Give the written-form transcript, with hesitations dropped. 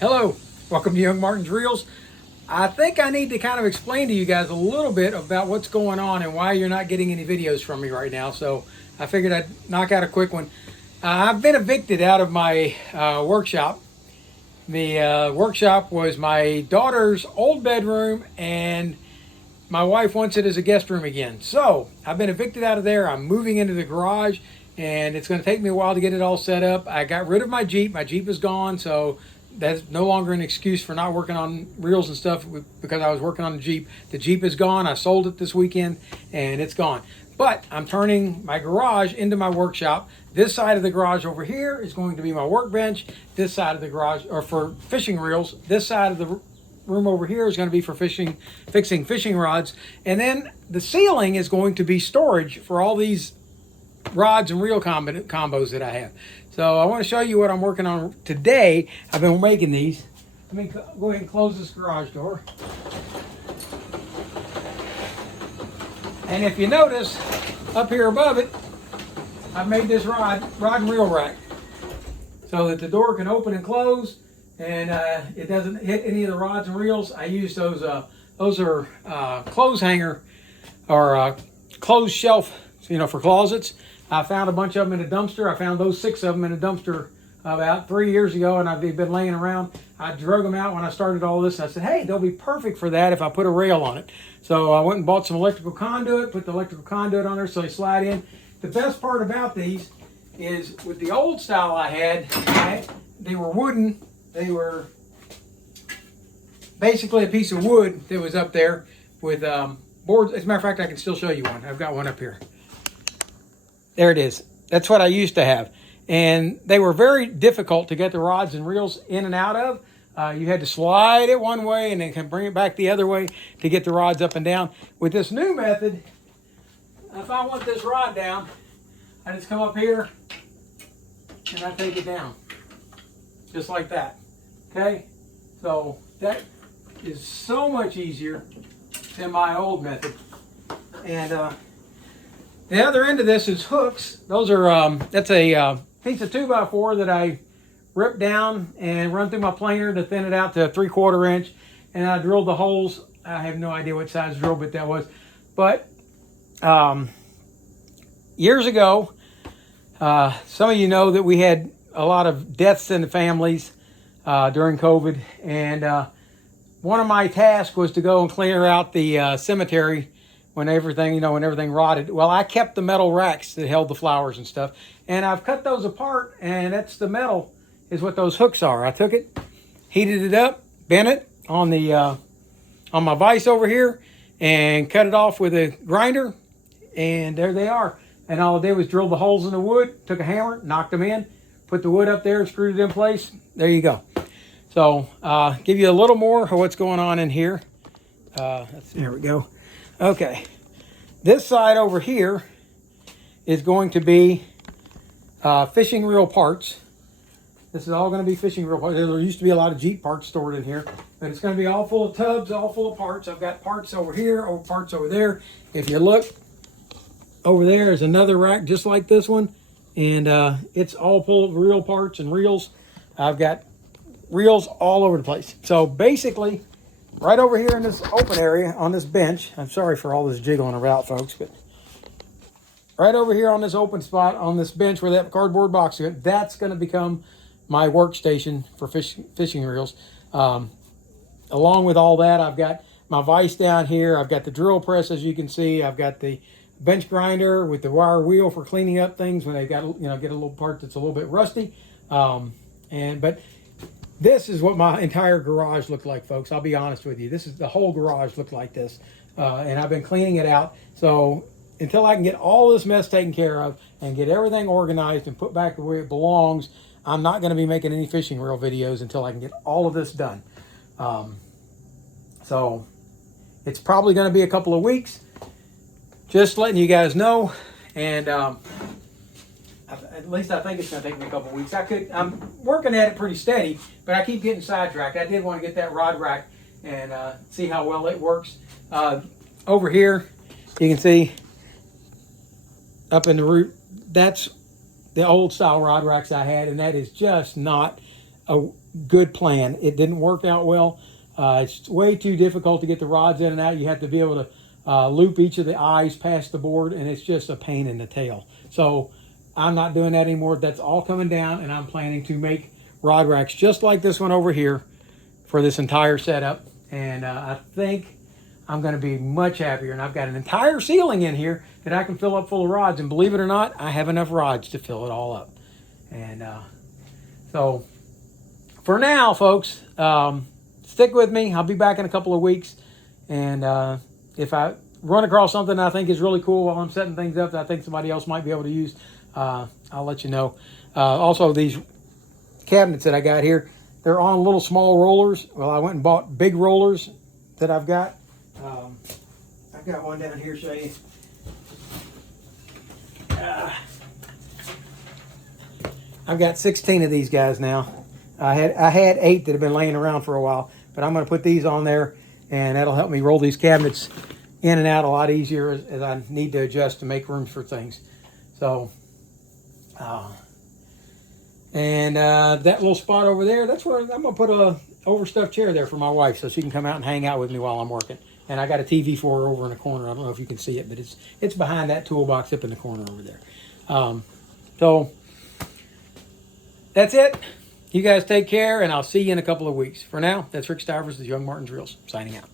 Hello, welcome to Young Martin's Reels. I think I need to kind of explain to you guys a little bit about what's going on and why you're not getting any videos from me right now. So I figured I'd knock out a quick one. I've been evicted out of my workshop. The workshop was my daughter's old bedroom, and my wife wants it as a guest room again. So I've been evicted out of there. I'm moving into the garage, and it's going to take me a while to get it all set up. I got rid of my Jeep. My Jeep is gone, so that's no longer an excuse for not working on reels and stuff because I was working on the Jeep. The Jeep is gone. I sold it this weekend, and it's gone. But I'm turning my garage into my workshop. This side of the garage over here is going to be my workbench. This side of the garage, or for fishing reels, this side of the room over here is going to be for fishing, fixing fishing rods. And then the ceiling is going to be storage for all these rods and reel combos that I have. So I want to show you what I'm working on today. I've been making these. Let me go ahead and close this garage door. And if you notice, up here above it, I've made this rod and reel rack so that the door can open and close, and it doesn't hit any of the rods and reels. I use those are clothes hanger or closed shelf, for closets. I found a bunch of them in a dumpster. I found those 6 of them in a dumpster about 3 years ago, and they've been laying around. I drug them out when I started all this. I said, hey, they'll be perfect for that if I put a rail on it. So I went and bought some electrical conduit, put the electrical conduit on there so they slide in. The best part about these is with the old style I had, they were wooden. They were basically a piece of wood that was up there with boards. As a matter of fact, I can still show you one. I've got one up here. There it is. That's what I used to have. And they were very difficult to get the rods and reels in and out of. You had to slide it one way and then can bring it back the other way to get the rods up and down. With this new method, if I want this rod down, I just come up here and I take it down. Just like that. Okay? So that is so much easier than my old method. And the other end of this is hooks. Those are, that's a piece of 2x4 that I ripped down and run through my planer to thin it out to a 3/4 inch. And I drilled the holes. I have no idea what size drill bit that was. But years ago, some of you know that we had a lot of deaths in the families during COVID. And one of my tasks was to go and clear out the cemetery when everything rotted. Well, I kept the metal racks that held the flowers and stuff, and I've cut those apart, and that's the metal is what those hooks are. I took it, heated it up, bent it on the on my vise over here, and cut it off with a grinder, and there they are. And all I did was drill the holes in the wood, took a hammer, knocked them in, put the wood up there, screwed it in place. There you go. So give you a little more of what's going on in here. There we go. Okay, this side over here is going to be fishing reel parts. This is all going to be fishing reel parts. There used to be a lot of Jeep parts stored in here, but it's going to be all full of tubs, all full of parts. I've got parts over here, parts over there. If you look, over there is another rack just like this one, and it's all full of reel parts and reels. I've got reels all over the place. So basically, right over here in this open area on this bench, I'm sorry for all this jiggling about, folks, but right over here on this open spot on this bench where that cardboard box is, that's going to become my workstation for fishing reels. Along with all that, I've got my vise down here. I've got the drill press, as you can see. I've got the bench grinder with the wire wheel for cleaning up things when they've got, get a little part that's a little bit rusty. But this is what my entire garage looked like, folks. I'll be honest with you. This is the whole garage looked like this. And I've been cleaning it out. So until I can get all this mess taken care of and get everything organized and put back the way it belongs, I'm not going to be making any fishing reel videos until I can get all of this done. So it's probably going to be a couple of weeks. Just letting you guys know. And at least I think it's going to take me a couple of weeks. I'm working at it pretty steady, but I keep getting sidetracked. I did want to get that rod rack and see how well it works. Over here, you can see up in the root, that's the old style rod racks I had, and that is just not good plan. It didn't work out well. It's way too difficult to get the rods in and out. You have to be able to loop each of the eyes past the board, and it's just a pain in the tail. So I'm not doing that anymore. That's all coming down, and I'm planning to make rod racks just like this one over here for this entire setup. And I think I'm going to be much happier. And I've got an entire ceiling in here that I can fill up full of rods. And believe it or not, I have enough rods to fill it all up. And so for now, folks, stick with me. I'll be back in a couple of weeks. And if I run across something I think is really cool while I'm setting things up that I think somebody else might be able to use, I'll let you know. Also, these cabinets that I got here, they're on little small rollers. Well, I went and bought big rollers that I've got. I've got one down here, show you. I've got 16 of these guys now. I had 8 that have been laying around for a while, but I'm going to put these on there, and that'll help me roll these cabinets in and out a lot easier as I need to adjust to make room for things. So, that little spot over there, that's where I'm going to put a overstuffed chair there for my wife so she can come out and hang out with me while I'm working. And I got a TV for her over in the corner. I don't know if you can see it, but it's behind that toolbox up in the corner over there. So that's it. You guys take care, and I'll see you in a couple of weeks. For now, that's Rick Stivers with Young Martin's Reels, signing out.